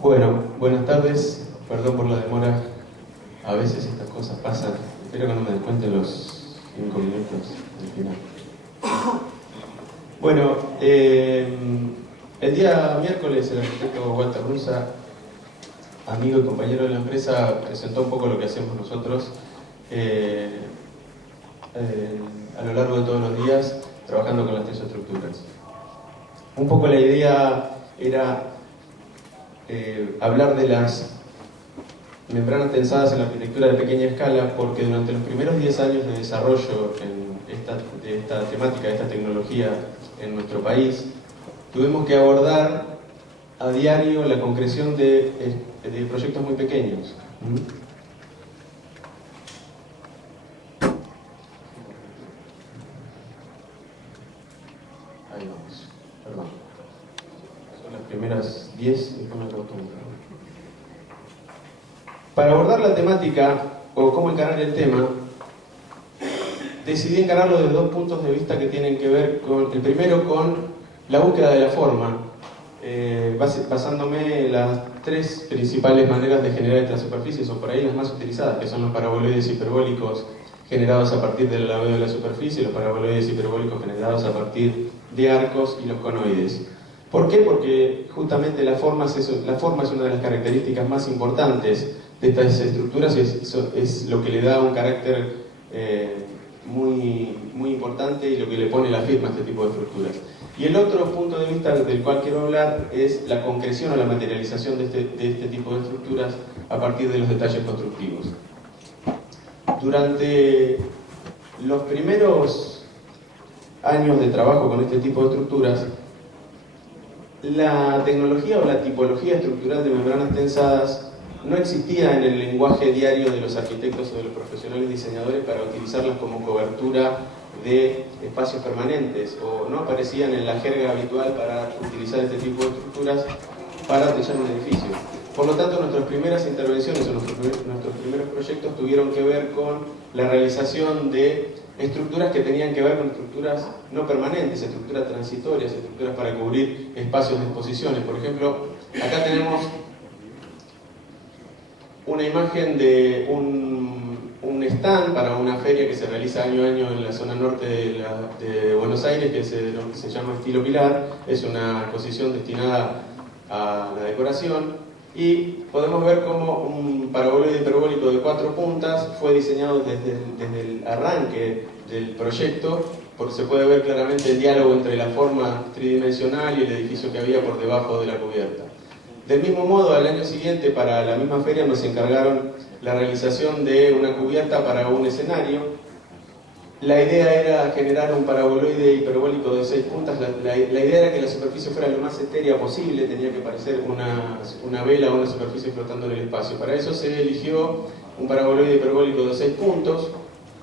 Bueno, buenas tardes, perdón por la demora, a veces estas cosas pasan, espero que no me descuenten los 5 minutos del final. Bueno, el día miércoles el arquitecto Walter Russa, amigo y compañero de la empresa, presentó un poco lo que hacemos nosotros a lo largo de todos los días, trabajando con las tres estructuras. Un poco la idea era hablar de las membranas tensadas en la arquitectura de pequeña escala, porque durante los primeros 10 años de desarrollo de esta temática, de esta tecnología en nuestro país, tuvimos que abordar a diario la concreción de proyectos muy pequeños. Ahí vamos, perdón. Son las primeras 10 y después me acostumbro. Para abordar la temática, o cómo encarar el tema, decidí encararlo desde dos puntos de vista que tienen que ver con, el primero con la búsqueda de la forma, basándome en las tres principales maneras de generar estas superficies, o por ahí las más utilizadas, que son los paraboloides hiperbólicos generados a partir del alabeo de la superficie, los paraboloides hiperbólicos generados a partir de arcos, y los conoides. ¿Por qué? Porque justamente la forma es una de las características más importantes de estas estructuras, es lo que le da un carácter muy importante y lo que le pone la firma a este tipo de estructuras. Y el otro punto de vista del cual quiero hablar es la concreción o la materialización de este tipo de estructuras a partir de los detalles constructivos. Durante los primeros años de trabajo con este tipo de estructuras, la tecnología o la tipología estructural de membranas tensadas no existía en el lenguaje diario de los arquitectos o de los profesionales diseñadores para utilizarlas como cobertura de espacios permanentes, o no aparecían en la jerga habitual para utilizar este tipo de estructuras para techar un edificio. Por lo tanto, nuestras primeras intervenciones o nuestros primeros proyectos tuvieron que ver con la realización de estructuras que tenían que ver con estructuras no permanentes, estructuras transitorias, estructuras para cubrir espacios de exposiciones. Por ejemplo, acá tenemos una imagen de un stand para una feria que se realiza año a año en la zona norte de Buenos Aires, que se llama Estilo Pilar. Es una exposición destinada a la decoración, y podemos ver cómo un paraboloide hiperbólico de 4 puntas fue diseñado desde el arranque del proyecto, porque se puede ver claramente el diálogo entre la forma tridimensional y el edificio que había por debajo de la cubierta. Del mismo modo, al año siguiente, para la misma feria, nos encargaron la realización de una cubierta para un escenario. La idea era generar un paraboloide hiperbólico de 6 puntas. La idea era que la superficie fuera lo más etérea posible, tenía que parecer una vela o una superficie flotando en el espacio. Para eso se eligió un paraboloide hiperbólico de 6 puntos,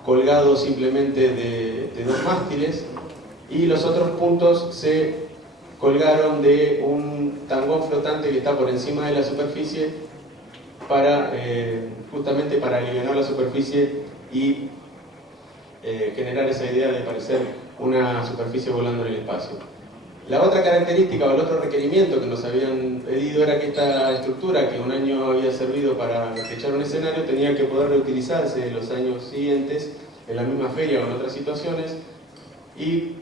colgado simplemente de 2 mástiles, y los otros puntos se colgaron de un tangón flotante que está por encima de la superficie justamente para aliviar la superficie y generar esa idea de parecer una superficie volando en el espacio. La otra característica o el otro requerimiento que nos habían pedido era que esta estructura, que un año había servido para techar un escenario, tenía que poder reutilizarse en los años siguientes en la misma feria o en otras situaciones, y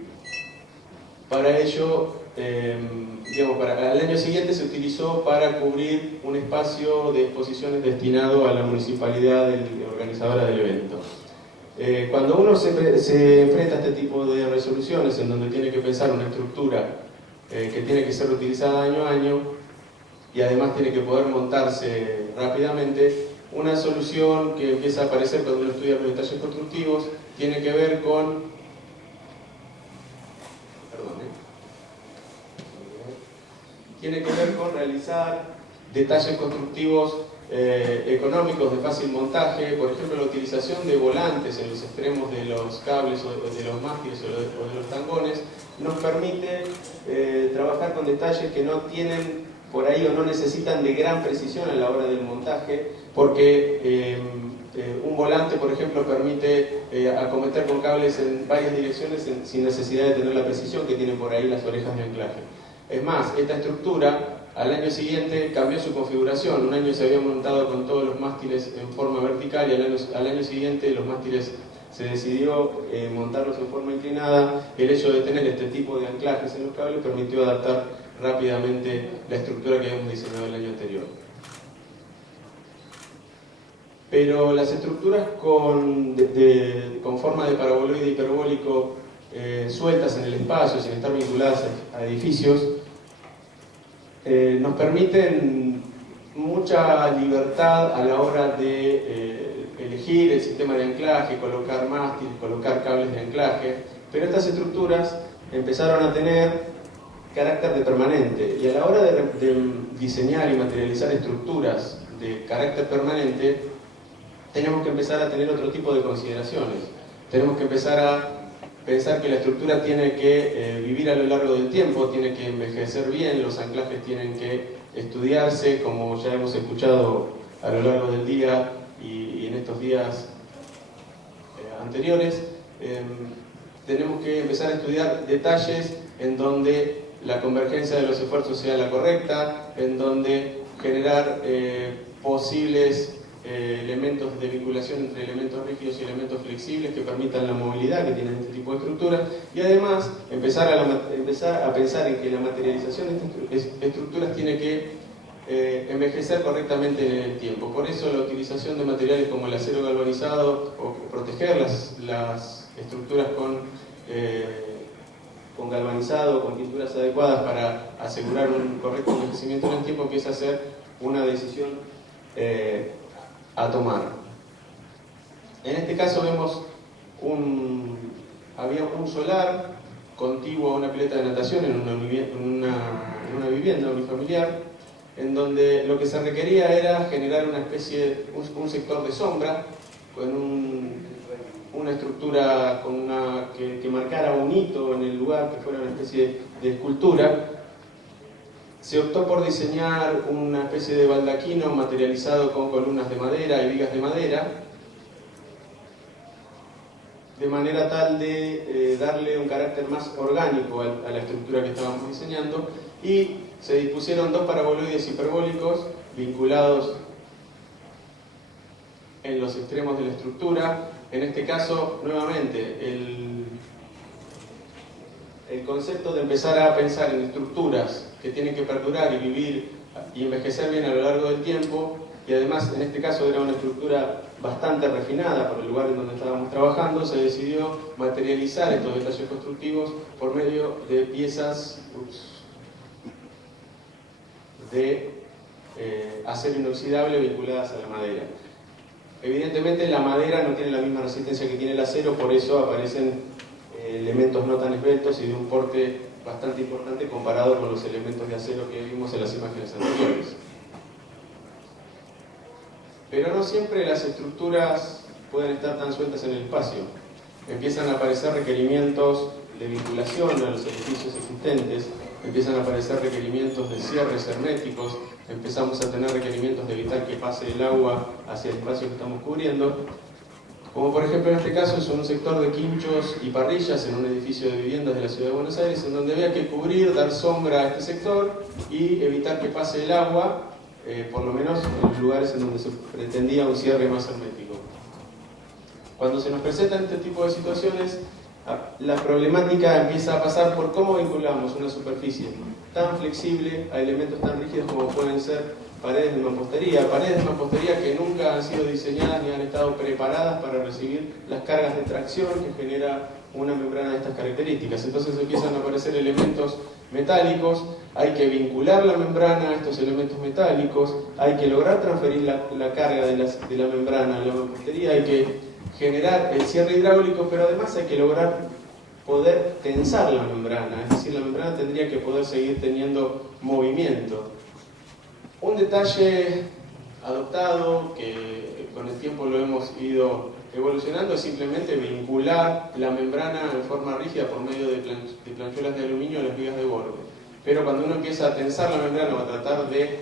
para ello, para el año siguiente se utilizó para cubrir un espacio de exposiciones destinado a la municipalidad organizadora del evento. Cuando uno se enfrenta a este tipo de resoluciones, en donde tiene que pensar una estructura que tiene que ser reutilizada año a año, y además tiene que poder montarse rápidamente, una solución que empieza a aparecer cuando uno estudia los detalles constructivos tiene que ver con realizar detalles constructivos económicos de fácil montaje. Por ejemplo, la utilización de volantes en los extremos de los cables o de los mástiles o de los tangones nos permite trabajar con detalles que no tienen por ahí o no necesitan de gran precisión a la hora del montaje, porque un volante, por ejemplo, permite acometer con cables en varias direcciones sin necesidad de tener la precisión que tienen por ahí las orejas de anclaje. Es más, esta estructura Al año siguiente cambió su configuración. Un año se había montado con todos los mástiles en forma vertical y al año siguiente los mástiles se decidió montarlos en forma inclinada. El hecho de tener este tipo de anclajes en los cables permitió adaptar rápidamente la estructura que habíamos diseñado el año anterior. Pero las estructuras con forma de paraboloide hiperbólico sueltas en el espacio, sin estar vinculadas a edificios, nos permiten mucha libertad a la hora de elegir el sistema de anclaje, colocar mástiles, colocar cables de anclaje, pero estas estructuras empezaron a tener carácter de permanente, y a la hora de diseñar y materializar estructuras de carácter permanente, tenemos que empezar a tener otro tipo de consideraciones. Tenemos que empezar a pensar que la estructura tiene que vivir a lo largo del tiempo, tiene que envejecer bien, los anclajes tienen que estudiarse, como ya hemos escuchado a lo largo del día y en estos días anteriores. Tenemos que empezar a estudiar detalles en donde la convergencia de los esfuerzos sea la correcta, en donde generar posibles elementos de vinculación entre elementos rígidos y elementos flexibles que permitan la movilidad que tienen este tipo de estructuras, y además empezar a pensar en que la materialización de estas estructuras tiene que envejecer correctamente en el tiempo. Por eso la utilización de materiales como el acero galvanizado o proteger las estructuras con galvanizado o con pinturas adecuadas para asegurar un correcto envejecimiento en el tiempo empieza a ser una decisión a tomar. En este caso vemos había un solar contiguo a una pileta de natación en una vivienda unifamiliar, en donde lo que se requería era generar una especie, un sector de sombra con una estructura que marcara un hito en el lugar, que fuera una especie de escultura. Se optó por diseñar una especie de baldaquino materializado con columnas de madera y vigas de madera, de manera tal de darle un carácter más orgánico a la estructura que estábamos diseñando, y se dispusieron dos paraboloides hiperbólicos vinculados en los extremos de la estructura. En este caso, nuevamente, el concepto de empezar a pensar en estructuras que tienen que perdurar y vivir y envejecer bien a lo largo del tiempo, y además en este caso era una estructura bastante refinada por el lugar en donde estábamos trabajando, se decidió materializar estos detalles constructivos por medio de piezas de acero inoxidable vinculadas a la madera. Evidentemente la madera no tiene la misma resistencia que tiene el acero, por eso aparecen elementos no tan esbeltos y de un porte bastante importante comparado con los elementos de acero que vimos en las imágenes anteriores. Pero no siempre las estructuras pueden estar tan sueltas en el espacio. Empiezan a aparecer requerimientos de vinculación a los edificios existentes, empiezan a aparecer requerimientos de cierres herméticos, empezamos a tener requerimientos de evitar que pase el agua hacia el espacio que estamos cubriendo. Como por ejemplo en este caso es un sector de quinchos y parrillas en un edificio de viviendas de la ciudad de Buenos Aires, en donde había que cubrir, dar sombra a este sector y evitar que pase el agua, por lo menos en los lugares en donde se pretendía un cierre más hermético. Cuando se nos presentan este tipo de situaciones, la problemática empieza a pasar por cómo vinculamos una superficie tan flexible a elementos tan rígidos como pueden ser paredes de mampostería que nunca han sido diseñadas ni han estado preparadas para recibir las cargas de tracción que genera una membrana de estas características. Entonces empiezan a aparecer elementos metálicos, hay que vincular la membrana a estos elementos metálicos, hay que lograr transferir la carga de la membrana a la mampostería, hay que generar el cierre hidráulico, pero además hay que lograr poder tensar la membrana, es decir, la membrana tendría que poder seguir teniendo movimiento. Un detalle adoptado, que con el tiempo lo hemos ido evolucionando, es simplemente vincular la membrana en forma rígida por medio de planchuelas de aluminio a las vigas de borde. Pero cuando uno empieza a tensar la membrana o a tratar de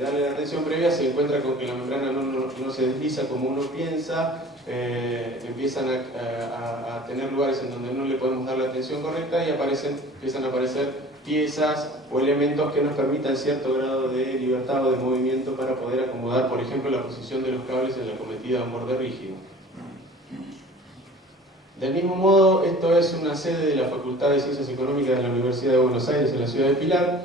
darle la tensión previa, se encuentra con que la membrana no se desliza como uno piensa, empiezan a tener lugares en donde no le podemos dar la tensión correcta y empiezan a aparecer piezas o elementos que nos permitan cierto grado de libertad o de movimiento para poder acomodar, por ejemplo, la posición de los cables en la cometida de un borde rígido. Del mismo modo, esto es una sede de la Facultad de Ciencias Económicas de la Universidad de Buenos Aires, en la ciudad de Pilar.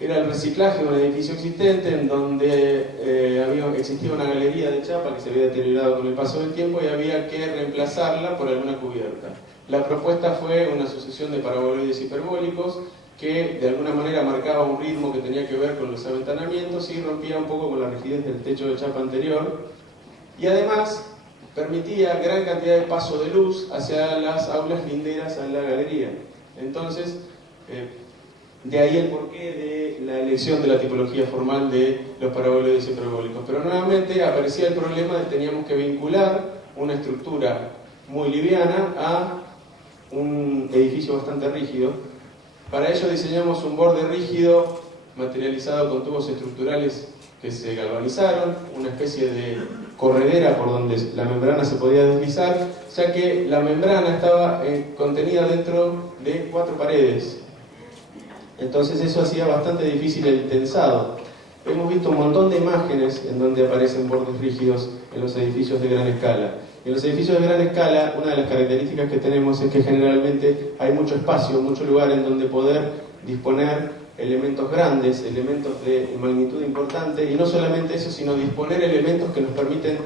Era el reciclaje de un edificio existente en donde existía una galería de chapa que se había deteriorado con el paso del tiempo y había que reemplazarla por alguna cubierta. La propuesta fue una sucesión de paraboloides hiperbólicos que de alguna manera marcaba un ritmo que tenía que ver con los aventanamientos y rompía un poco con la rigidez del techo de chapa anterior, y además permitía gran cantidad de paso de luz hacia las aulas linderas a la galería. Entonces, de ahí el porqué de la elección de la tipología formal de los paraboloides hiperbólicos. Pero nuevamente aparecía el problema de que teníamos que vincular una estructura muy liviana a un edificio bastante rígido. Para ello diseñamos un borde rígido materializado con tubos estructurales que se galvanizaron, una especie de corredera por donde la membrana se podía deslizar, ya que la membrana estaba contenida dentro de 4 paredes. Entonces eso hacía bastante difícil el tensado. Hemos visto un montón de imágenes en donde aparecen bordes rígidos en los edificios de gran escala. En los edificios de gran escala, una de las características que tenemos es que generalmente hay mucho espacio, mucho lugar en donde poder disponer elementos grandes, elementos de magnitud importante, y no solamente eso, sino disponer elementos que nos permiten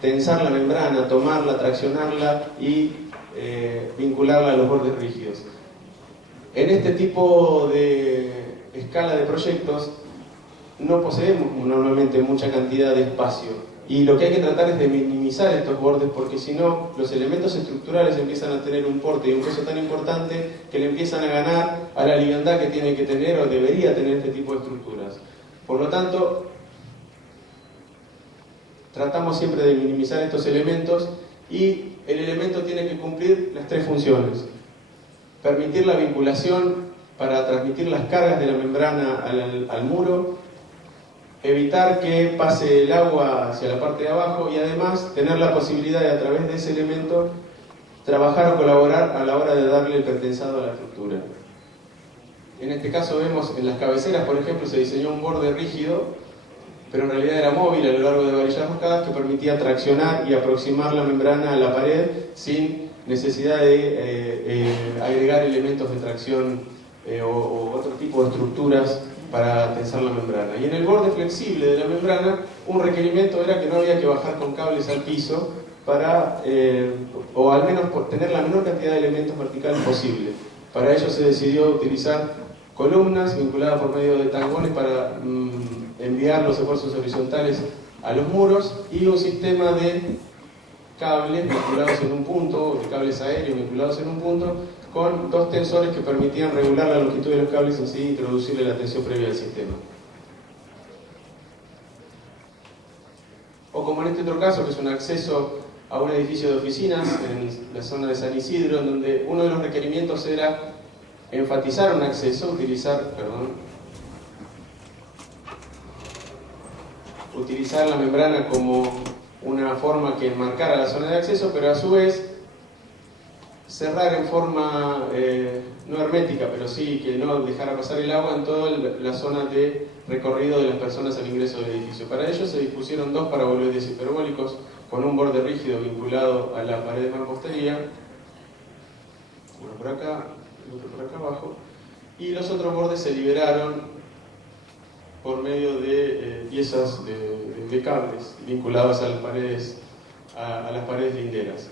tensar la membrana, tomarla, traccionarla y vincularla a los bordes rígidos. En este tipo de escala de proyectos no poseemos normalmente mucha cantidad de espacio, y lo que hay que tratar es de minimizar estos bordes, porque si no, los elementos estructurales empiezan a tener un porte y un peso tan importante que le empiezan a ganar a la liviandad que tiene que tener o debería tener este tipo de estructuras. Por lo tanto, tratamos siempre de minimizar estos elementos, y el elemento tiene que cumplir las 3 funciones: permitir la vinculación para transmitir las cargas de la membrana al muro, evitar que pase el agua hacia la parte de abajo, y además tener la posibilidad de, a través de ese elemento, trabajar o colaborar a la hora de darle el pretensado a la estructura. En este caso vemos en las cabeceras, por ejemplo, se diseñó un borde rígido, pero en realidad era móvil a lo largo de varillas roscadas, que permitía traccionar y aproximar la membrana a la pared sin necesidad de agregar elementos de tracción o otro tipo de estructuras para tensar la membrana. Y en el borde flexible de la membrana, un requerimiento era que no había que bajar con cables al piso para, o al menos tener la menor cantidad de elementos verticales posible. Para ello se decidió utilizar columnas vinculadas por medio de tangones para enviar los esfuerzos horizontales a los muros, y un sistema de cables vinculados en un punto, de cables aéreos vinculados en un punto, con 2 tensores que permitían regular la longitud de los cables y así introducirle la tensión previa al sistema. O como en este otro caso, que es un acceso a un edificio de oficinas en la zona de San Isidro, en donde uno de los requerimientos era enfatizar un acceso, utilizar la membrana como una forma que enmarcara la zona de acceso, pero a su vez cerrar en forma no hermética, pero sí que no dejara pasar el agua en toda la zona de recorrido de las personas al ingreso del edificio. Para ello se dispusieron 2 paraboloides hiperbólicos con un borde rígido vinculado a la pared de mampostería, uno por acá, el otro por acá abajo, y los otros bordes se liberaron por medio de piezas de cables vinculadas a las paredes linderas.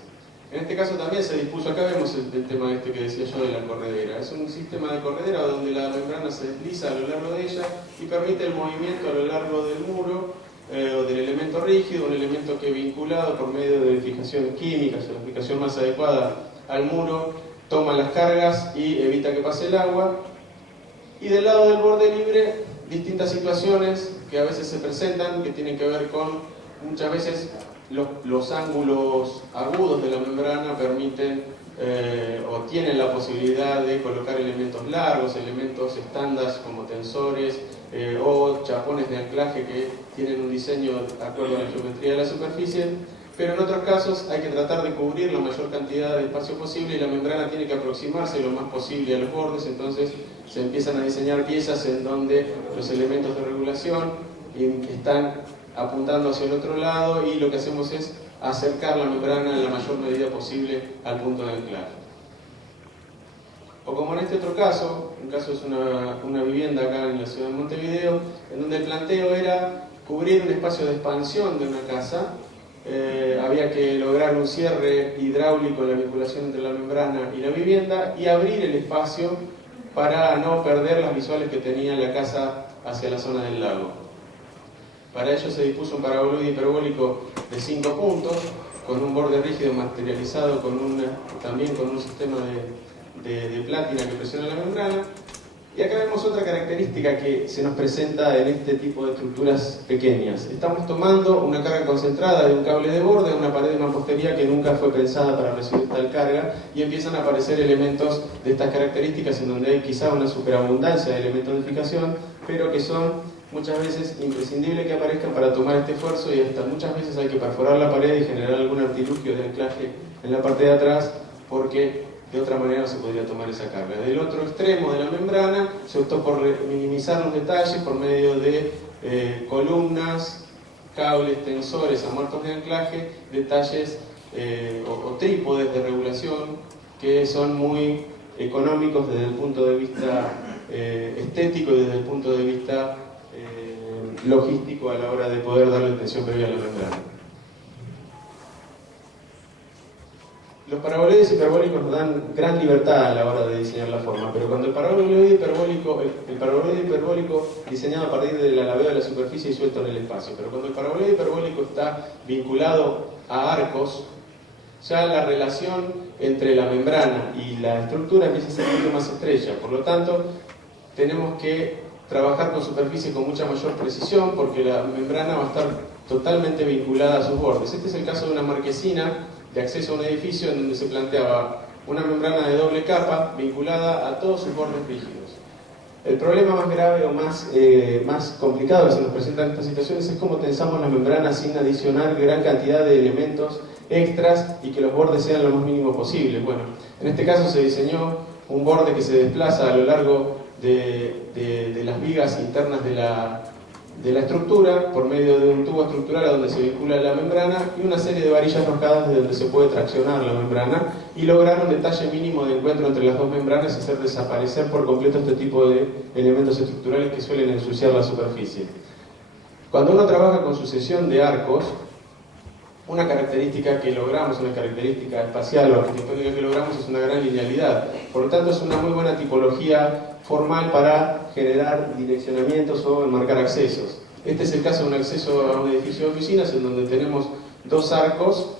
En este caso también se dispuso, acá vemos el tema este que decía yo de la corredera. Es un sistema de corredera donde la membrana se desliza a lo largo de ella y permite el movimiento a lo largo del muro o del elemento rígido, un elemento que vinculado por medio de fijaciones químicas o la fijación más adecuada al muro, toma las cargas y evita que pase el agua. Y del lado del borde libre, distintas situaciones que a veces se presentan, que tienen que ver con, muchas veces, los ángulos agudos de la membrana permiten o tienen la posibilidad de colocar elementos largos, elementos estándar como tensores o chapones de anclaje que tienen un diseño de acuerdo a la geometría de la superficie, pero en otros casos hay que tratar de cubrir la mayor cantidad de espacio posible y la membrana tiene que aproximarse lo más posible a los bordes, entonces se empiezan a diseñar piezas en donde los elementos de regulación están apuntando hacia el otro lado y lo que hacemos es acercar la membrana en la mayor medida posible al punto de anclaje. O como en este otro caso, un caso es una vivienda acá en la ciudad de Montevideo, en donde el planteo era cubrir un espacio de expansión de una casa. Había que lograr un cierre hidráulico en la vinculación entre la membrana y la vivienda y abrir el espacio para no perder las visuales que tenía la casa hacia la zona del lago. Para ello se dispuso un paraboloide hiperbólico de 5 puntos, con un borde rígido materializado también con un sistema de plátina que presiona la membrana. Y acá vemos otra característica que se nos presenta en este tipo de estructuras pequeñas. Estamos tomando una carga concentrada de un cable de borde, una pared de mampostería que nunca fue pensada para recibir tal carga, y empiezan a aparecer elementos de estas características en donde hay quizá una superabundancia de elementos de fijación, pero que son muchas veces imprescindibles que aparezcan para tomar este esfuerzo, y hasta muchas veces hay que perforar la pared y generar algún artilugio de anclaje en la parte de atrás, porque de otra manera no se podría tomar esa carga. Del otro extremo de la membrana se optó por minimizar los detalles por medio de columnas, cables, tensores, amuertos de anclaje, detalles o trípodes de regulación que son muy económicos desde el punto de vista estético y desde el punto de vista logístico a la hora de poder darle tensión previa a la membrana. Los paraboloides hiperbólicos nos dan gran libertad a la hora de diseñar la forma, pero cuando el paraboloide hiperbólico diseñado a partir del alabeo de la superficie y suelto en el espacio, pero cuando el paraboloide hiperbólico está vinculado a arcos, ya la relación entre la membrana y la estructura empieza a ser mucho más estrecha. Por lo tanto, tenemos que trabajar con superficies con mucha mayor precisión porque la membrana va a estar totalmente vinculada a sus bordes. Este es el caso de una marquesina de acceso a un edificio en donde se planteaba una membrana de doble capa vinculada a todos sus bordes rígidos. El problema más grave o más complicado que se nos presenta en estas situaciones es cómo tensamos la membrana sin adicionar gran cantidad de elementos extras y que los bordes sean lo más mínimo posible. Bueno, en este caso se diseñó un borde que se desplaza a lo largo de las vigas internas de la estructura por medio de un tubo estructural a donde se vincula la membrana y una serie de varillas roscadas de donde se puede traccionar la membrana y lograr un detalle mínimo de encuentro entre las dos membranas y hacer desaparecer por completo este tipo de elementos estructurales que suelen ensuciar la superficie. Cuando uno trabaja con sucesión de arcos, una característica que logramos, una característica espacial o arquitectónica que logramos es una gran linealidad. Por lo tanto, es una muy buena tipología formal para generar direccionamientos o enmarcar accesos. Este es el caso de un acceso a un edificio de oficinas en donde tenemos dos arcos,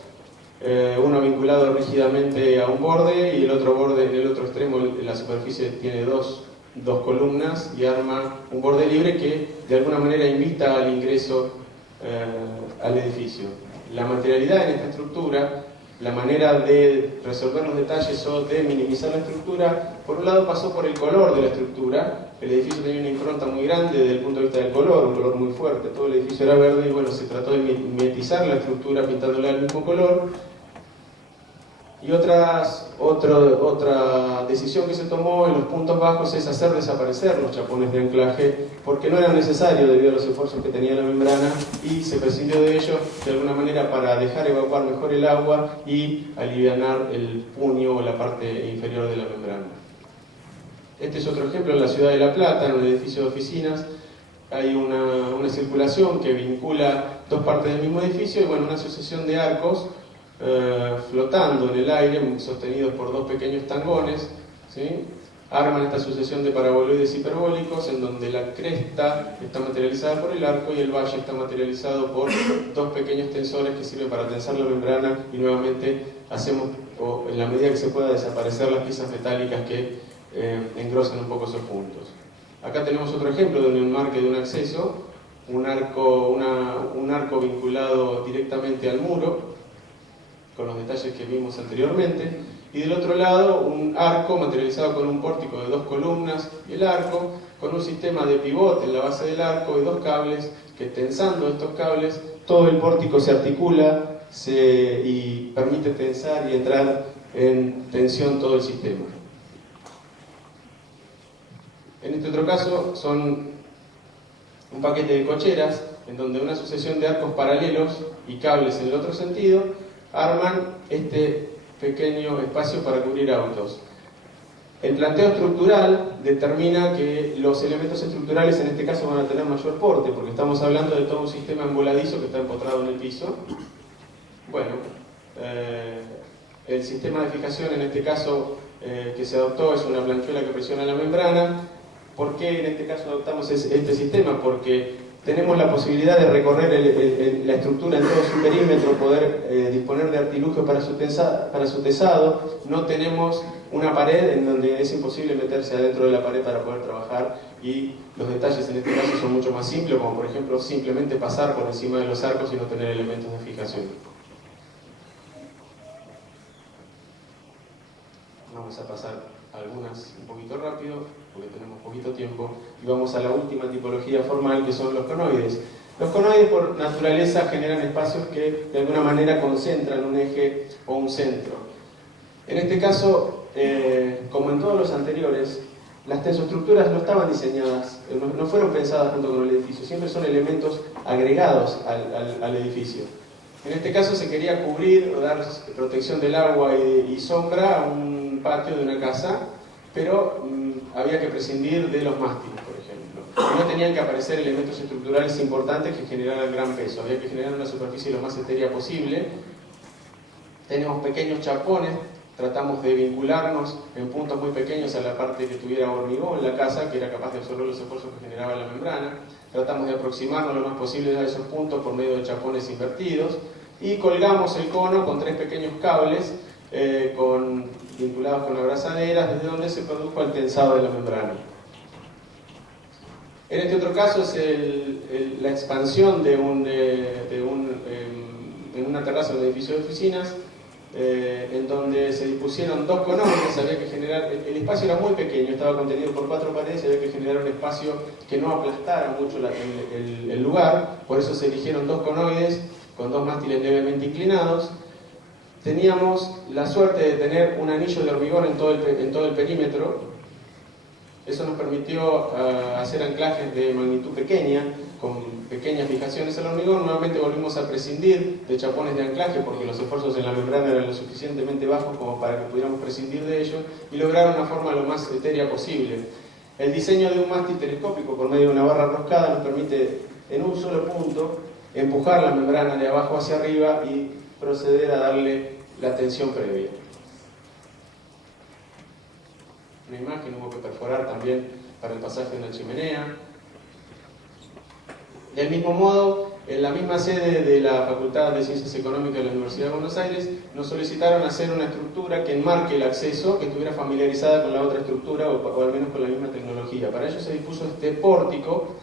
uno vinculado rígidamente a un borde y el otro borde, en el otro extremo la superficie tiene dos columnas y arma un borde libre que de alguna manera invita al ingreso al edificio. La materialidad en esta estructura, la manera de resolver los detalles o de minimizar la estructura, por un lado pasó por el color de la estructura. El edificio tenía una impronta muy grande desde el punto de vista del color, un color muy fuerte, todo el edificio era verde y bueno, se trató de mimetizar la estructura pintándola del mismo color. Y otra decisión que se tomó en los puntos bajos es hacer desaparecer los chapones de anclaje porque no era necesario debido a los esfuerzos que tenía la membrana y se prescindió de ellos de alguna manera para dejar evacuar mejor el agua y alivianar el puño o la parte inferior de la membrana. Este es otro ejemplo en la ciudad de La Plata, en un edificio de oficinas. Hay una circulación que vincula dos partes del mismo edificio y bueno, una sucesión de arcos flotando en el aire, sostenidos por dos pequeños tangones, ¿sí? Arman esta sucesión de paraboloides hiperbólicos en donde la cresta está materializada por el arco y el valle está materializado por dos pequeños tensores que sirven para tensar la membrana y nuevamente hacemos, o en la medida que se pueda, desaparecer las piezas metálicas que engrosan un poco esos puntos. Acá tenemos otro ejemplo de un enmarque de un acceso, un arco vinculado directamente al muro, con los detalles que vimos anteriormente, y del otro lado un arco materializado con un pórtico de dos columnas y el arco, con un sistema de pivote en la base del arco y dos cables que tensando estos cables todo el pórtico se articula, y permite tensar y entrar en tensión todo el sistema. En este otro caso son un paquete de cocheras en donde una sucesión de arcos paralelos y cables en el otro sentido arman este pequeño espacio para cubrir autos. El planteo estructural determina que los elementos estructurales en este caso van a tener mayor porte, porque estamos hablando de todo un sistema emboladizo que está empotrado en el piso. Bueno, el sistema de fijación en este caso que se adoptó es una planchuela que presiona la membrana. ¿Por qué en este caso adoptamos este sistema? Porque tenemos la posibilidad de recorrer la estructura en todo su perímetro, poder disponer de artilugio para su tesado. No tenemos una pared en donde es imposible meterse adentro de la pared para poder trabajar, y los detalles en este caso son mucho más simples, como por ejemplo simplemente pasar por encima de los arcos y no tener elementos de fijación. Vamos a pasar algunas un poquito rápido, porque tenemos poquito tiempo, y vamos a la última tipología formal, que son los conoides. Los conoides por naturaleza generan espacios que de alguna manera concentran un eje o un centro. En este caso, como en todos los anteriores, las tensoestructuras no estaban diseñadas, no fueron pensadas junto con el edificio, siempre son elementos agregados al edificio. En este caso se quería cubrir o dar protección del agua y sombra a un patio de una casa, pero había que prescindir de los mástiles, por ejemplo. No tenían que aparecer elementos estructurales importantes que generaran gran peso, había que generar una superficie lo más etérea posible. Tenemos pequeños chapones, tratamos de vincularnos en puntos muy pequeños a la parte que tuviera hormigón en la casa, que era capaz de absorber los esfuerzos que generaba la membrana. Tratamos de aproximarnos lo más posible a esos puntos por medio de chapones invertidos, y colgamos el cono con 3 pequeños cables vinculados con abrazaderas, desde donde se produjo el tensado de la membrana. En este otro caso es la expansión en una terraza de un edificio de oficinas, en donde se dispusieron 2 conoides. Había que generar, el espacio era muy pequeño, estaba contenido por 4 paredes, y había que generar un espacio que no aplastara mucho el lugar. Por eso se eligieron 2 conoides con 2 mástiles levemente inclinados. Teníamos la suerte de tener un anillo de hormigón en todo el perímetro. Eso nos permitió hacer anclajes de magnitud pequeña, con pequeñas fijaciones al hormigón. Nuevamente volvimos a prescindir de chapones de anclaje, porque los esfuerzos en la membrana eran lo suficientemente bajos como para que pudiéramos prescindir de ellos, y lograr una forma lo más etérea posible. El diseño de un mástil telescópico por medio de una barra roscada nos permite en un solo punto empujar la membrana de abajo hacia arriba y proceder a darle la tensión previa. Una imagen hubo que perforar también para el pasaje de una chimenea. Del mismo modo, en la misma sede de la Facultad de Ciencias Económicas de la Universidad de Buenos Aires, nos solicitaron hacer una estructura que enmarque el acceso, que estuviera familiarizada con la otra estructura o al menos con la misma tecnología. Para ello se dispuso este pórtico,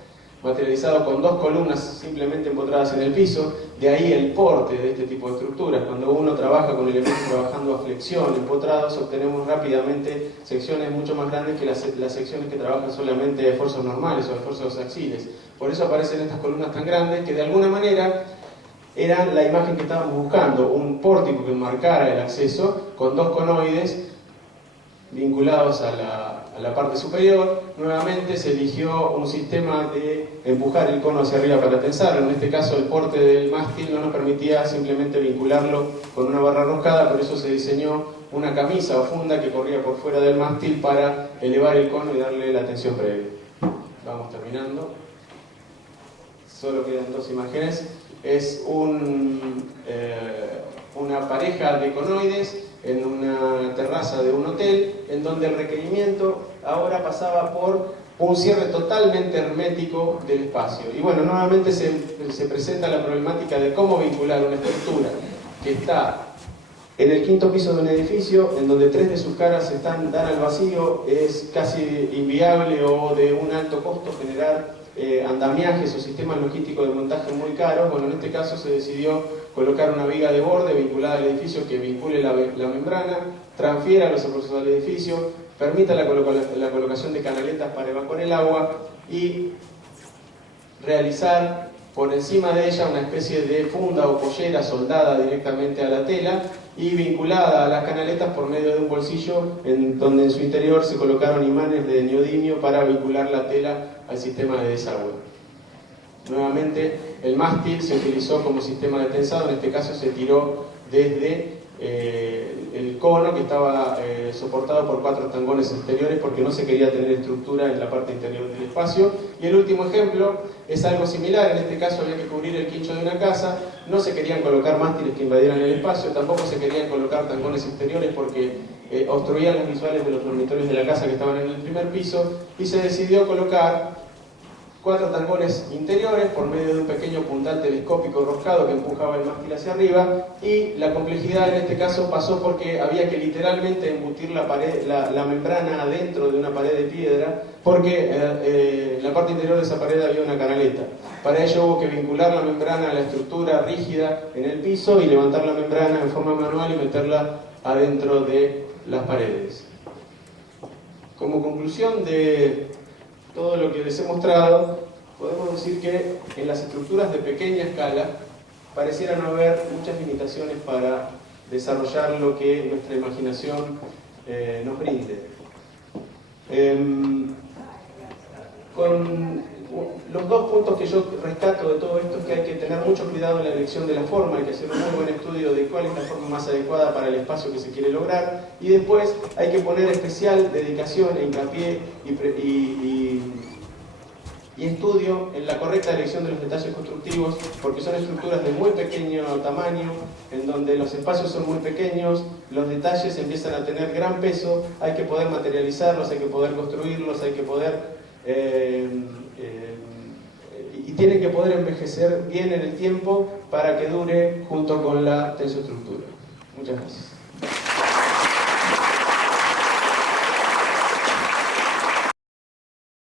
materializado con 2 columnas simplemente empotradas en el piso. De ahí el porte de este tipo de estructuras. Cuando uno trabaja con elementos trabajando a flexión, empotrados, obtenemos rápidamente secciones mucho más grandes que las secciones que trabajan solamente de esfuerzos normales o de esfuerzos axiles. Por eso aparecen estas columnas tan grandes, que de alguna manera eran la imagen que estábamos buscando: un pórtico que enmarcara el acceso con 2 conoides vinculados a la parte superior. Nuevamente se eligió un sistema de empujar el cono hacia arriba para tensarlo. En este caso el porte del mástil no nos permitía simplemente vincularlo con una barra roscada, por eso se diseñó una camisa o funda que corría por fuera del mástil para elevar el cono y darle la tensión previa. Vamos terminando. Solo quedan 2 imágenes. Es una pareja de conoides en una terraza de un hotel, en donde el requerimiento ahora pasaba por un cierre totalmente hermético del espacio. Y bueno, nuevamente se presenta la problemática de cómo vincular una estructura que está en el 5º piso de un edificio, en donde 3 de sus caras dan al vacío. Es casi inviable o de un alto costo generar andamiajes o sistemas logísticos de montaje muy caros. Bueno, en este caso se decidió colocar una viga de borde vinculada al edificio que vincule la membrana, transfiera los esfuerzos al edificio, permita la colocación de canaletas para evacuar el agua y realizar por encima de ella una especie de funda o pollera soldada directamente a la tela y vinculada a las canaletas por medio de un bolsillo donde en su interior se colocaron imanes de neodimio para vincular la tela al sistema de desagüe. Nuevamente, el mástil se utilizó como sistema de tensado, en este caso se tiró desde el cono que estaba soportado por 4 tangones exteriores porque no se quería tener estructura en la parte interior del espacio. Y el último ejemplo es algo similar, en este caso había que cubrir el quincho de una casa, no se querían colocar mástiles que invadieran el espacio, tampoco se querían colocar tangones exteriores porque obstruían las visuales de los dormitorios de la casa que estaban en el primer piso, y se decidió colocar 4 tangones interiores por medio de un pequeño puntal telescópico roscado que empujaba el mástil hacia arriba, y la complejidad en este caso pasó porque había que literalmente embutir la membrana adentro de una pared de piedra porque en la parte interior de esa pared había una canaleta. Para ello hubo que vincular la membrana a la estructura rígida en el piso y levantar la membrana en forma manual y meterla adentro de las paredes. Como conclusión de todo lo que les he mostrado, podemos decir que en las estructuras de pequeña escala parecieran haber muchas limitaciones para desarrollar lo que nuestra imaginación nos brinde. Con los 2 puntos que yo rescato de todo esto es que hay que tener mucho cuidado en la elección de la forma, hay que hacer un muy buen estudio de cuál es la forma más adecuada para el espacio que se quiere lograr, y después hay que poner especial dedicación e hincapié y estudio en la correcta elección de los detalles constructivos, porque son estructuras de muy pequeño tamaño, en donde los espacios son muy pequeños, los detalles empiezan a tener gran peso, hay que poder materializarlos, hay que poder construirlos, hay que poder y tienen que poder envejecer bien en el tiempo para que dure junto con la tensoestructura. Muchas gracias.